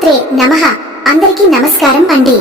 శ్రీమాత్రే నమ. అందరికీ నమస్కారం అండి.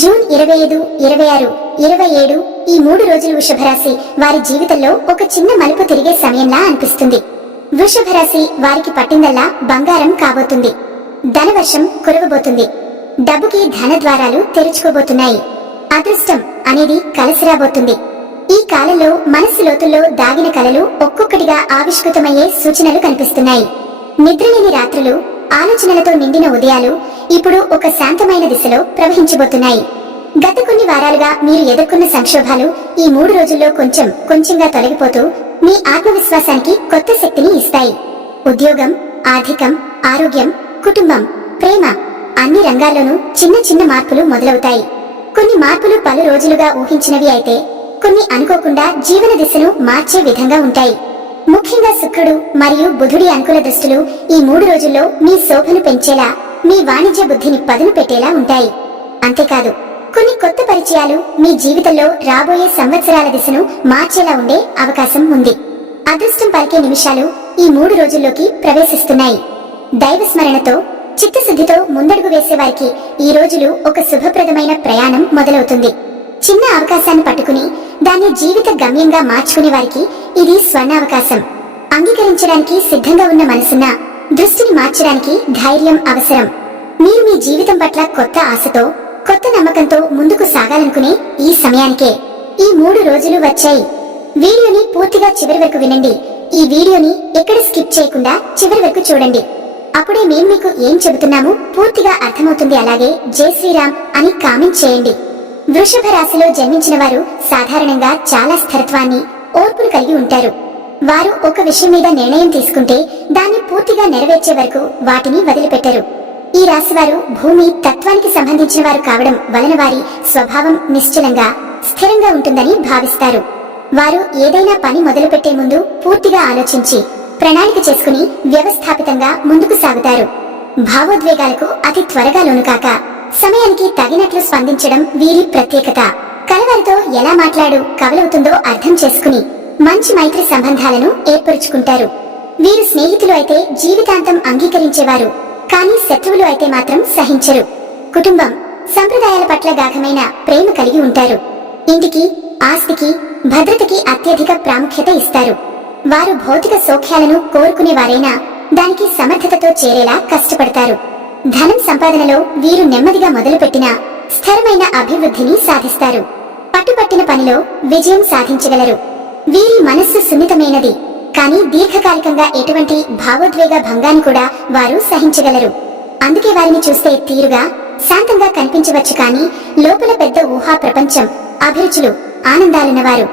జూన్ ఇరవై ఐదు ఇరవై ఆరు ఇరవై ఏడు ఈ మూడు రోజులు వృషభరాశి వారి జీవితంలో ఒక చిన్న మలుపు తిరిగే సమయంలా అనిపిస్తుంది. వృషభరాశి వారికి పట్టిందల్లా బంగారం కాబోతుంది. ధనవర్షం కురవబోతుంది. డబ్బుకి ధన ద్వారాలు తెరుచుకోబోతున్నాయి. అదృష్టం అనేది కలిసిరాబోతుంది. ఈ కాలంలో మనస్సు లోతుల్లో దాగిన కలలు ఒక్కొక్కటిగా ఆవిష్కృతమయ్యే సూచనలు కనిపిస్తున్నాయి. నిద్రలేని రాత్రులు ఆలోచనలతో నిండిన ఉదయాలు ఇప్పుడు ఒక శాంతమైన దిశలో ప్రవహించబోతున్నాయి. గత కొన్ని వారాలుగా మీరు ఎదుర్కొన్న సంక్షోభాలు ఈ మూడు రోజుల్లో కొంచెం కొంచెంగా తొలగిపోతూ మీ ఆత్మవిశ్వాసానికి కొత్త శక్తిని ఇస్తాయి. ఉద్యోగం ఆర్థికం ఆరోగ్యం కుటుంబం ప్రేమ అన్ని రంగాల్లోనూ చిన్న చిన్న మార్పులు మొదలవుతాయి. కొన్ని మార్పులు పలు రోజులుగా ఊహించినవి అయితే కొన్ని అనుకోకుండా జీవన దిశను మార్చే విధంగా ఉంటాయి. ముఖ్యంగా శుక్రుడు మరియు బుధుడి అంకుల దృష్టిలు ఈ మూడు రోజుల్లో మీ శోభను పెంచేలా మీ వాణిజ్య బుద్ధిని పదును పెట్టేలా ఉంటాయి. అంతేకాదు కొన్ని కొత్త పరిచయాలు మీ జీవితంలో రాబోయే సంవత్సరాల దిశను మార్చేలా ఉండే అవకాశం ఉంది. అదృష్టం పలికే నిమిషాలు ఈ మూడు రోజుల్లోకి ప్రవేశిస్తున్నాయి. దైవ స్మరణతో చిత్తశుద్ధితో ముందడుగు వేసేవారికి ఈ రోజులు ఒక శుభప్రదమైన ప్రయాణం మొదలవుతుంది. చిన్న అవకాశాన్ని పట్టుకుని దాన్ని జీవిత గమ్యంగా మార్చుకునే వారికి ఇది స్వర్ణావకాశం అంగీకరించడానికి సిద్ధంగా ఉన్న మనసున్న దృష్టిని మార్చడానికి ధైర్యం అవసరం. మీరు మీ జీవితం పట్ల కొత్త ఆశతో కొత్త నమ్మకంతో ముందుకు సాగాలనుకునే ఈ సమయానికే ఈ మూడు రోజులు వచ్చాయి. వీడియోని పూర్తిగా చివరి వరకు వినండి. ఈ వీడియోని ఎక్కడ స్కిప్ చేయకుండా చివరి వరకు చూడండి. అప్పుడే మేము మీకు ఏం చెబుతున్నాము పూర్తిగా అర్థమవుతుంది. అలాగే జై శ్రీరామ్ అని కామెంట్ చేయండి. వృషభ రాశిలో జన్మించిన వారు సాధారణంగా చాలా స్థిరత్వాన్ని ఓర్పును కలిగి ఉంటారు. వారు ఒక విషయం మీద నిర్ణయం తీసుకుంటే దాన్ని పూర్తిగా నెరవేర్చే వరకు వాటిని వదిలిపెట్టరు. ఈ రాశి వారు భూమి తత్వానికి సంబంధించిన వారు కావడం వలన వారి స్వభావం నిశ్చలంగా స్థిరంగా ఉంటుందని భావిస్తారు. వారు ఏదైనా పని మొదలుపెట్టే ముందు పూర్తిగా ఆలోచించి ప్రణాళిక చేసుకుని వ్యవస్థాపితంగా ముందుకు సాగుతారు. భావోద్వేగాలకు అతి త్వరగా లోనుకాక సమయానికి తగినట్లు స్పందించడం వీరి ప్రత్యేకత. కలవారితో ఎలా మాట్లాడు కవలవుతుందో అర్థం చేసుకుని మంచి మైత్రి సంబంధాలను ఏర్పరుచుకుంటారు. వీరు స్నేహితులు అయితే జీవితాంతం అంగీకరించేవారు కానీ శత్రువులు అయితే మాత్రం సహించరు. కుటుంబం సంప్రదాయాల పట్ల గాఢమైన ప్రేమ కలిగి ఉంటారు. ఇంటికి ఆస్తికి భద్రతకి అత్యధిక ప్రాముఖ్యత ఇస్తారు. వారు భౌతిక సౌఖ్యాలను కోరుకునేవారైనా దానికి సమర్థతతో చేరేలా కష్టపడతారు. ధనం సంపాదనలో వీరు నెమ్మదిగా మొదలుపెట్టిన స్థిరమైన అభివృద్ధిని సాధిస్తారు. పట్టుపట్టిన పనిలో విజయం సాధించగలరు. వీరి మనస్సు సున్నితమైనది కానీ దీర్ఘకాలికంగా ఎటువంటి భావోద్వేగ భంగాన్ని కూడా వారు సహించగలరు. అందుకే వారిని చూస్తే తీరుగా శాంతంగా కనిపించవచ్చు కానీ లోపల పెద్ద ఊహా ప్రపంచం అభిరుచులు ఆనందాలున్నవారు.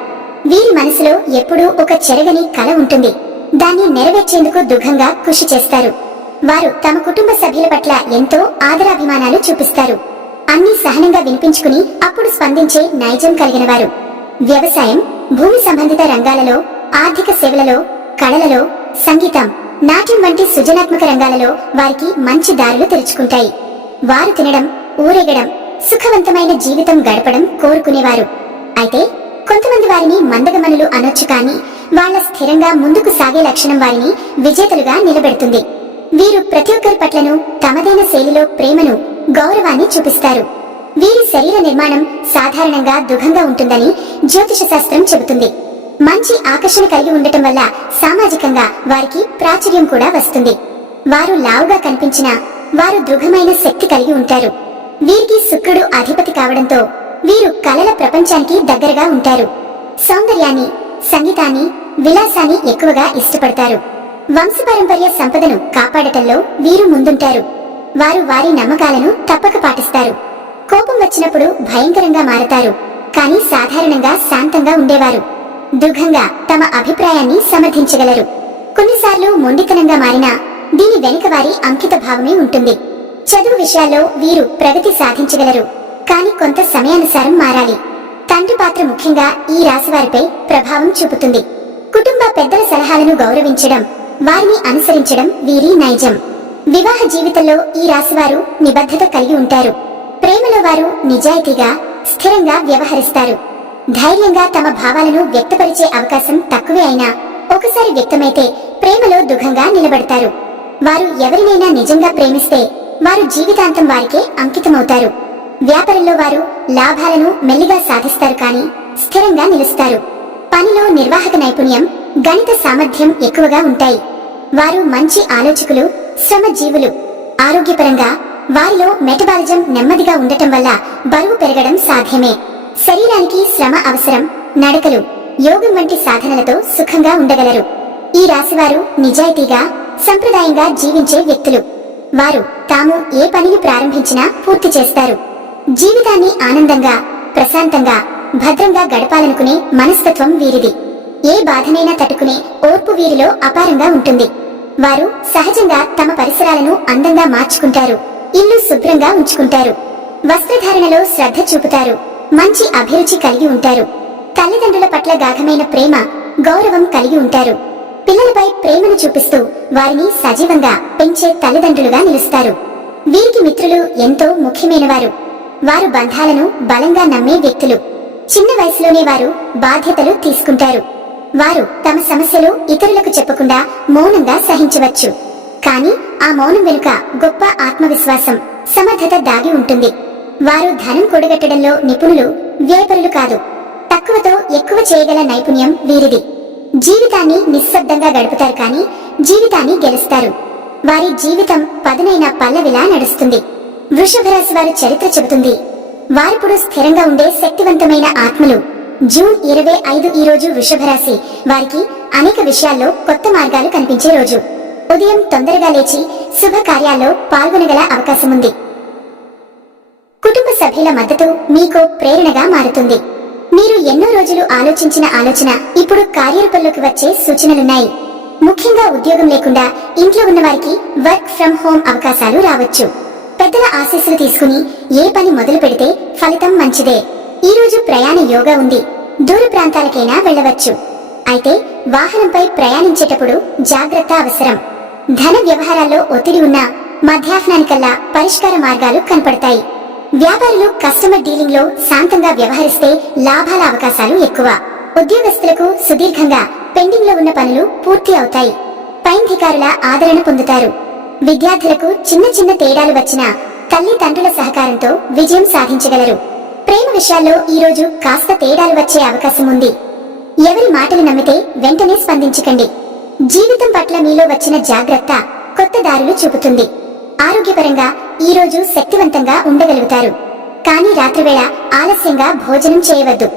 వీరి మనసులో ఎప్పుడూ ఒక చెరగని కల ఉంటుంది. దాన్ని నెరవేర్చేందుకు దుఃఖంగా కృషి చేస్తారు. వారు తమ కుటుంబ సభ్యుల పట్ల ఎంతో ఆదరాభిమానాలు చూపిస్తారు. అన్ని సహనంగా వినిపించుకుని అప్పుడు స్పందించే నైజం కలిగిన వారు వ్యవసాయం భూమి సంబంధిత రంగాలలో ఆర్థిక సేవలలో కళలలో సంగీతం నాట్యం వంటి సృజనాత్మక రంగాలలో వారికి మంచి దారులు తెరుచుకుంటాయి. వారు తినడం ఊరేగడం సుఖవంతమైన జీవితం గడపడం కోరుకునేవారు. అయితే కొంతమంది వారిని మందగమనులు అనొచ్చు కానీ వాళ్ళ స్థిరంగా ముందుకు సాగే లక్షణం వారిని విజేతలుగా నిలబెడుతుంది. వీరు ప్రతి ఒక్కరి పట్లను తమదైన శైలిలో ప్రేమను గౌరవాన్ని చూపిస్తారు. వీరి శరీర నిర్మాణం సాధారణంగా దుఃఖంగా ఉంటుందని జ్యోతిష శాస్త్రం చెబుతుంది. మంచి ఆకర్షణ కలిగి ఉండటం వల్ల సామాజికంగా వారికి ప్రాచుర్యం కూడా వస్తుంది. వారు లావుగా కనిపించినా వారు దృఢమైన శక్తి కలిగి ఉంటారు. వీరికి శుక్రుడు అధిపతి కావడంతో వీరు కలల ప్రపంచానికి దగ్గరగా ఉంటారు. సౌందర్యాన్ని సంగీతాన్ని విలాసాన్ని ఎక్కువగా ఇష్టపడతారు. వంశపారంపర్య సంపదను కాపాడటంలో వీరు ముందుంటారు. వారు వారి నమ్మకాలను తప్పక పాటిస్తారు. కోపం వచ్చినప్పుడు భయంకరంగా మారతారు. కానీ సాధారణంగా శాంతంగా ఉండేవారు. దృఢంగా తమ అభిప్రాయాన్ని సమర్థించగలరు. కొన్నిసార్లు మొండితనంగా మారినా దీని వెనుక వారి అంకిత భావమే ఉంటుంది. చదువు విషయాల్లో వీరు ప్రగతి సాధించగలరు. కానీ కొంత సమయానుసారం మారాలి. తండ్రి పాత్ర ముఖ్యంగా ఈ రాశివారిపై ప్రభావం చూపుతుంది. కుటుంబ పెద్దల సలహాలను గౌరవించడం వారిని అనుసరించడం వీరి నైజం. వివాహ జీవితంలో ఈ రాశివారు నిబద్ధత కలిగి ఉంటారు. ప్రేమలో వారు నిజాయితీగా స్థిరంగా వ్యవహరిస్తారు. ధైర్యంగా తమ భావాలను వ్యక్తపరిచే అవకాశం తక్కువే అయినా ఒకసారి వ్యక్తమైతే ప్రేమలో దుఃఖంగా నిలబడతారు. వారు ఎవరినైనా నిజంగా ప్రేమిస్తే వారు జీవితాంతం వారికే అంకితమవుతారు. వ్యాపారంలో వారు లాభాలను మెల్లిగా సాధిస్తారు కానీ స్థిరంగా నిలుస్తారు. పనిలో నిర్వాహక నైపుణ్యం గణిత సామర్థ్యం ఎక్కువగా ఉంటాయి. వారు మంచి ఆలోచకులు శ్రమజీవులు. ఆరోగ్యపరంగా వారిలో మెటబాలిజం నెమ్మదిగా ఉండటం వల్ల బరువు పెరగడం సాధ్యమే. శరీరానికి శ్రమ అవసరం నడకలు యోగం వంటి సాధనలతో సుఖంగా ఉండగలరు. ఈ రాశివారు నిజాయితీగా సంప్రదాయంగా జీవించే వ్యక్తులు. వారు తాము ఏ పనిని ప్రారంభించినా పూర్తి చేస్తారు. జీవితాన్ని ఆనందంగా ప్రశాంతంగా భద్రంగా గడపాలనుకునే మనస్తత్వం వీరిది. ఏ బాధనైనా తట్టుకునే ఓర్పు వీరిలో అపారంగా ఉంటుంది. వారు సహజంగా తమ పరిసరాలను అందంగా మార్చుకుంటారు. ఇల్లు శుభ్రంగా ఉంచుకుంటారు. వస్త్రధారణలో శ్రద్ధ చూపుతారు. మంచి అభిరుచి కలిగి ఉంటారు. తల్లిదండ్రుల పట్ల గాఢమైన ప్రేమ గౌరవం కలిగి ఉంటారు. పిల్లలపై ప్రేమను చూపిస్తూ వారిని సజీవంగా పెంచే తల్లిదండ్రులుగా నిలుస్తారు. వీరికి మిత్రులు ఎంతో ముఖ్యమైనవారు. వారు బంధాలను బలంగా నమ్మే వ్యక్తులు. చిన్న వయసులోనే వారు బాధ్యతలు తీసుకుంటారు. వారు తమ సమస్యలు ఇతరులకు చెప్పకుండా మౌనంగా సహించవచ్చు. కానీ ఆ మౌనం వెనుక గొప్ప ఆత్మవిశ్వాసం సమర్థత దాగి ఉంటుంది. వారు ధనం కూడగట్టడంలో నిపుణులు వ్యయపరులు కాదు. తక్కువతో ఎక్కువ చేయగల నైపుణ్యం వీరిది. జీవితాన్ని నిశ్శబ్దంగా గడుపుతారు కానీ జీవితాన్ని గెలుస్తారు. వారి జీవితం పదునైన పల్లవిలా నడుస్తుంది. వృషభరాశి వారి చరిత్ర చెబుతుంది. వారిప్పుడు స్థిరంగా ఉండే శక్తివంతమైన ఆత్మలు. జూన్ ఇరవై ఐదు ఈ రోజు వృషభరాశి వారికి అనేక విషయాల్లో కొత్త మార్గాలు కనిపించే రోజు. ఉదయం తొందరగా లేచి శుభ కార్యాల్లో పాల్గొనగల అవకాశం ఉంది కుటుంబ సభ్యుల మద్దతు మీకు ప్రేరణగా మారుతుంది. మీరు ఎన్నో రోజులు ఆలోచించిన ఆలోచన ఇప్పుడు కార్యరూపంలోకి వచ్చే సూచనలున్నాయి. ముఖ్యంగా ఉద్యోగం లేకుండా ఇంట్లో ఉన్న వారికి వర్క్ ఫ్రం హోమ్ అవకాశాలు రావచ్చు. పెద్దల ఆశీస్సులు తీసుకుని ఏ పని మొదలు పెడితే ఫలితం మంచిదే. ఈరోజు ప్రయాణ యోగా ఉంది. దూర ప్రాంతాలకైనా వెళ్ళవచ్చు. అయితే వాహనంపై ప్రయాణించేటప్పుడు జాగ్రత్త అవసరం. ధన వ్యవహారాల్లో ఒత్తిడి ఉన్నా మధ్యాహ్నానికల్లా పరిష్కార మార్గాలు కనపడతాయి. వ్యాపారులు కస్టమర్ డీలింగ్లో శాంతంగా వ్యవహరిస్తే లాభాల అవకాశాలు ఎక్కువ. ఉద్యోగస్తులకు సుదీర్ఘంగా పెండింగ్లో ఉన్న పనులు పూర్తి అవుతాయి. పైంధికారుల ఆదరణ పొందుతారు. విద్యార్థులకు చిన్న చిన్న తేడాలు వచ్చినా తల్లి తండ్రుల సహకారంతో విజయం సాధించగలరు. ప్రేమ విషయాల్లో ఈ రోజు కాస్త తేడాలు వచ్చే అవకాశం ఉంది. ఎవరి మాటలు నమ్మితే వెంటనే స్పందించకండి. జీవితం పట్ల మీలో వచ్చిన జాగ్రత్త కొత్త దారులు చూపుతుంది. ఆరోగ్యపరంగా ఈ రోజు శక్తివంతంగా ఉండగలుగుతారు. కానీ రాత్రివేళ ఆలస్యంగా భోజనం చేయవద్దు.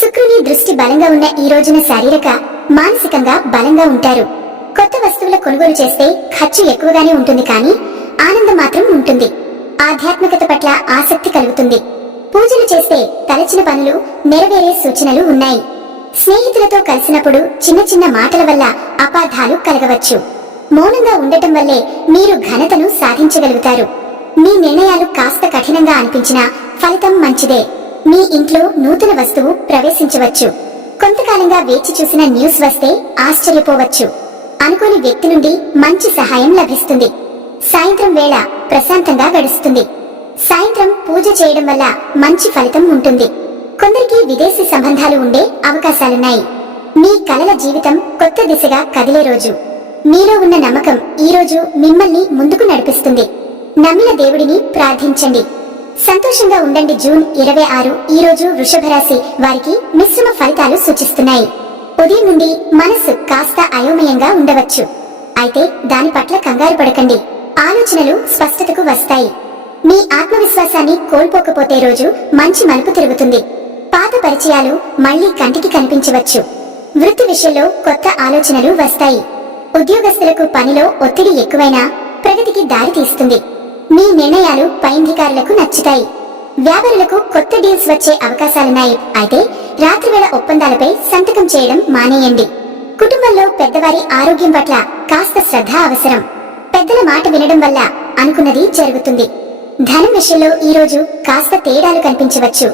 శుక్రుని దృష్టి బలంగా ఉన్న ఈ రోజున శారీరక మానసికంగా బలంగా ఉంటారు. కొత్త వస్తువుల కొనుగోలు చేస్తే ఖర్చు ఎక్కువగానే ఉంటుంది కానీ ఆనందం మాత్రం ఉంటుంది. ఆధ్యాత్మికత పట్ల ఆసక్తి కలుగుతుంది. పూజలు చేస్తే తలచిన పనులు నెరవేరే సూచనలు ఉన్నాయి. స్నేహితులతో కలిసినప్పుడు చిన్న చిన్న మాటల వల్ల అపార్థాలు కలగవచ్చు. మౌనంగా ఉండటం వల్లే మీరు ఘనతను సాధించగలుగుతారు. మీ నిర్ణయాలు కాస్త కఠినంగా అనిపించినా ఫలితం మంచిదే. మీ ఇంట్లో నూతన వస్తువు ప్రవేశించవచ్చు. కొంతకాలంగా వేచి చూసిన న్యూస్ వస్తే ఆశ్చర్యపోవచ్చు. అనుకోని వ్యక్తి నుండి మంచి సహాయం లభిస్తుంది. సాయంత్రం వేళ ప్రశాంతంగా గడుస్తుంది. సాయంత్రం పూజ చేయడం వల్ల మంచి ఫలితం ఉంటుంది. కొందరికి విదేశీ సంబంధాలు ఉండే అవకాశాలున్నాయి. మీ కలల జీవితం కొత్త దిశగా కదిలే రోజు. మీలో ఉన్న నమ్మకం ఈ రోజు మిమ్మల్ని ముందుకు నడిపిస్తుంది. నమ్మిన దేవుడిని ప్రార్థించండి. సంతోషంగా ఉండండి జూన్ ఇరవై ఆరు. ఈ రోజు వృషభరాశి వారికి మిశ్రమ ఫలితాలు సూచిస్తున్నాయి. ఉదయం నుండి మనస్సు కాస్త అయోమయంగా ఉండవచ్చు. అయితే దాని పట్ల కంగారు పడకండి. ఆలోచనలు స్పష్టతకు వస్తాయి. మీ ఆత్మవిశ్వాసాన్ని కోల్పోకపోతే రోజు మంచి మలుపు తిరుగుతుంది. పాత పరిచయాలు మళ్ళీ కంటికి కనిపించవచ్చు. వృత్తి విషయంలో కొత్త ఆలోచనలు వస్తాయి. ఉద్యోగస్తులకు పనిలో ఒత్తిడి ఎక్కువైనా ప్రగతికి దారి తీస్తుంది. మీ నిర్ణయాలు పైంధికారులకు నచ్చుతాయి. వ్యాపారులకు కొత్త డీల్స్ వచ్చే అవకాశాలున్నాయి. అయితే రాత్రివేళ ఒప్పందాలపై సంతకం చేయడం మానేయండి. కుటుంబంలో పెద్దవారి ఆరోగ్యం పట్ల కాస్త శ్రద్ధ అవసరం. పెద్దల మాట వినడం వల్ల అనుకున్నది జరుగుతుంది. ధనం విషయంలో ఈ రోజు కాస్త తేడాలు కనిపించవచ్చు.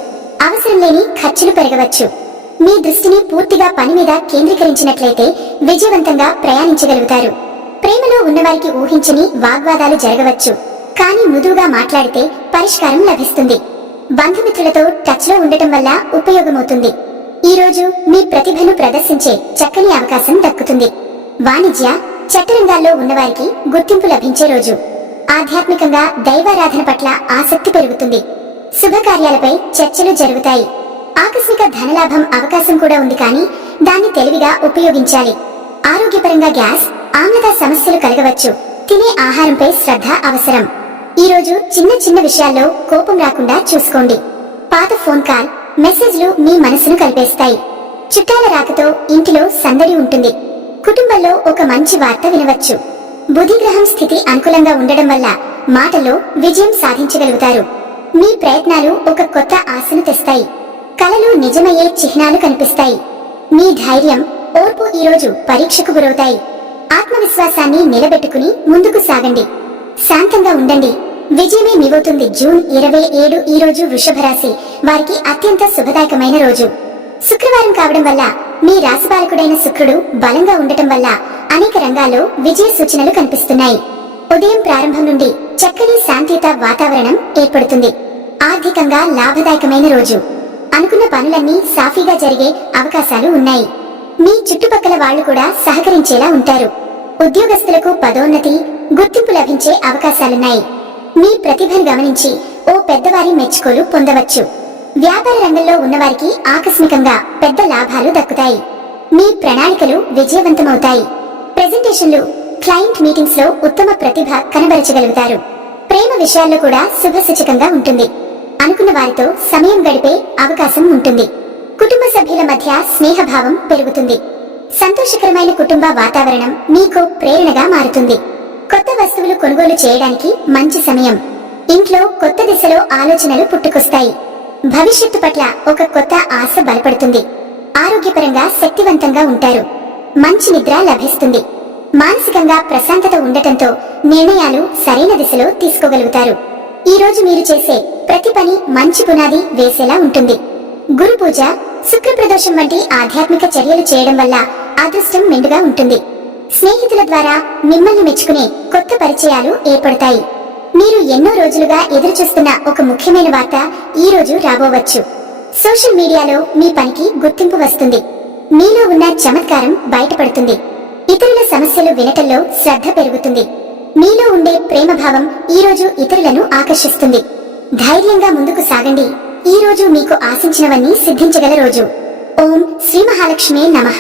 అవసరం లేని ఖర్చులు పెరగవచ్చు. మీ దృష్టిని పూర్తిగా పని మీద కేంద్రీకరించినట్లయితే విజయవంతంగా ప్రయాణించగలుగుతారు. ప్రేమలో ఉన్నవారికి ఊహించని వాగ్వాదాలు జరగవచ్చు. కానీ మృదువుగా మాట్లాడితే పరిష్కారం లభిస్తుంది. బంధుమిత్రులతో టచ్లో ఉండటం వల్ల ఉపయోగమవుతుంది. ఈ రోజు మీ ప్రతిభను ప్రదర్శించే చక్కని అవకాశం దక్కుతుంది. వాణిజ్య చట్టరంగాల్లో ఉన్నవారికి గుర్తింపు లభించే రోజు. ఆధ్యాత్మికంగా దైవారాధన పట్ల ఆసక్తి పెరుగుతుంది. శుభకార్యాలపై చర్చలు జరుగుతాయి. ఆకస్మిక ధనలాభం అవకాశం కూడా ఉంది కానీ దాన్ని తెలివిగా ఉపయోగించాలి. ఆరోగ్యపరంగా గ్యాస్ ఆమ్లత సమస్యలు కలగవచ్చు. తినే ఆహారంపై శ్రద్ధ అవసరం. ఈ రోజు చిన్న చిన్న విషయాల్లో కోపం రాకుండా చూసుకోండి. పాత ఫోన్ కాల్ మెసేజ్లు మీ మనసును కలిపేస్తాయి. చుట్టాల రాకతో ఇంటిలో సందడి ఉంటుంది. కుటుంబంలో ఒక మంచి వార్త వినవచ్చు. బుధిగ్రహం స్థితి అనుకూలంగా ఉండడం వల్ల మాటలో విజయం సాధించగలుగుతారు. మీ ప్రయత్నాలు ఒక కొత్త ఆశను తెస్తాయి. కలలు నిజమయ్యే చిహ్నాలు కనిపిస్తాయి. మీ ధైర్యం ఓర్పు ఈరోజు పరీక్షకు గురవుతాయి. ఆత్మవిశ్వాసాన్ని నిలబెట్టుకుని ముందుకు సాగండి. శాంతంగా ఉండండి. విజయమే మిగుతుంది జూన్ ఇరవై ఏడు ఈ రోజు వృషభ రాశి. వారికి అత్యంత శుభదాయకమైన రోజు. శుక్రవారం కావడం వల్ల మీ రాశిపాలకుడైన శుక్రుడు బలంగా ఉండటం వల్ల అనేక రంగాల్లో విజయ సూచనలు కనిపిస్తున్నాయి. ఉదయం ప్రారంభం నుండి చక్కని శాంతియుత వాతావరణం ఏర్పడుతుంది. ఆర్థికంగా లాభదాయకమైన రోజు. అనుకున్న పనులన్నీ సాఫీగా జరిగే అవకాశాలు ఉన్నాయి. మీ చుట్టుపక్కల వాళ్ళు కూడా సహకరించేలా ఉంటారు. ఉద్యోగస్తులకు పదోన్నతి గుర్తింపు లభించే అవకాశాలున్నాయి. మీ ప్రతిభను గమనించి ఓ పెద్దవారి మెచ్చుకోలు పొందవచ్చు. వ్యాపార రంగంలో ఉన్నవారికి ఆకస్మికంగా పెద్ద లాభాలు దక్కుతాయి. మీ ప్రణాళికలు విజయవంతమవుతాయి. ప్రెజెంటేషన్లు క్లయింట్ మీటింగ్స్లో ఉత్తమ ప్రతిభ కనబరచగలుగుతారు. ప్రేమ విషయాల్లో కూడా శుభసూచకంగా ఉంటుంది. అనుకున్న వారితో సమయం గడిపే అవకాశం ఉంటుంది. కుటుంబ సభ్యుల మధ్య స్నేహభావం పెరుగుతుంది. సంతోషకరమైన కుటుంబ వాతావరణం మీకు ప్రేరణగా మారుతుంది. కొత్త వస్తువులు కొనుగోలు చేయడానికి మంచి సమయం. ఇంట్లో కొత్త దిశలో ఆలోచనలు పుట్టుకొస్తాయి. భవిష్యత్తు పట్ల ఒక కొత్త ఆశ బలపడుతుంది. ఆరోగ్యపరంగా శక్తివంతంగా ఉంటారు. మంచి నిద్ర లభిస్తుంది. మానసికంగా ప్రశాంతత ఉండటంతో నిర్ణయాలు సరైన దిశలో తీసుకోగలుగుతారు. ఈ రోజు మీరు చేసే ప్రతి పని మంచి పునాది వేసేలా ఉంటుంది. గురు పూజ శుక్రప్రదోషం వంటి ఆధ్యాత్మిక చర్యలు చేయడం వల్ల అదృష్టం మెండుగా ఉంటుంది. స్నేహితుల ద్వారా మిమ్మల్ని మెచ్చుకునే కొత్త పరిచయాలు ఏర్పడతాయి. మీరు ఎన్నో రోజులుగా ఎదురుచూస్తున్న ఒక ముఖ్యమైన వార్త ఈ రోజు రాబోవచ్చు. సోషల్ మీడియాలో మీ పనికి గుర్తింపు వస్తుంది. మీలో ఉన్న చమత్కారం బయటపడుతుంది. ఇతరుల సమస్యలు వినటంలో శ్రద్ధ పెరుగుతుంది. మీలో ఉండే ప్రేమభావం ఈ రోజు ఇతరులను ఆకర్షిస్తుంది. ధైర్యంగా ముందుకు సాగండి. ఈ రోజు మీకు ఆశించినవన్నీ సిద్ధించగల రోజు. ఓం శ్రీ మహాలక్ష్మి నమః.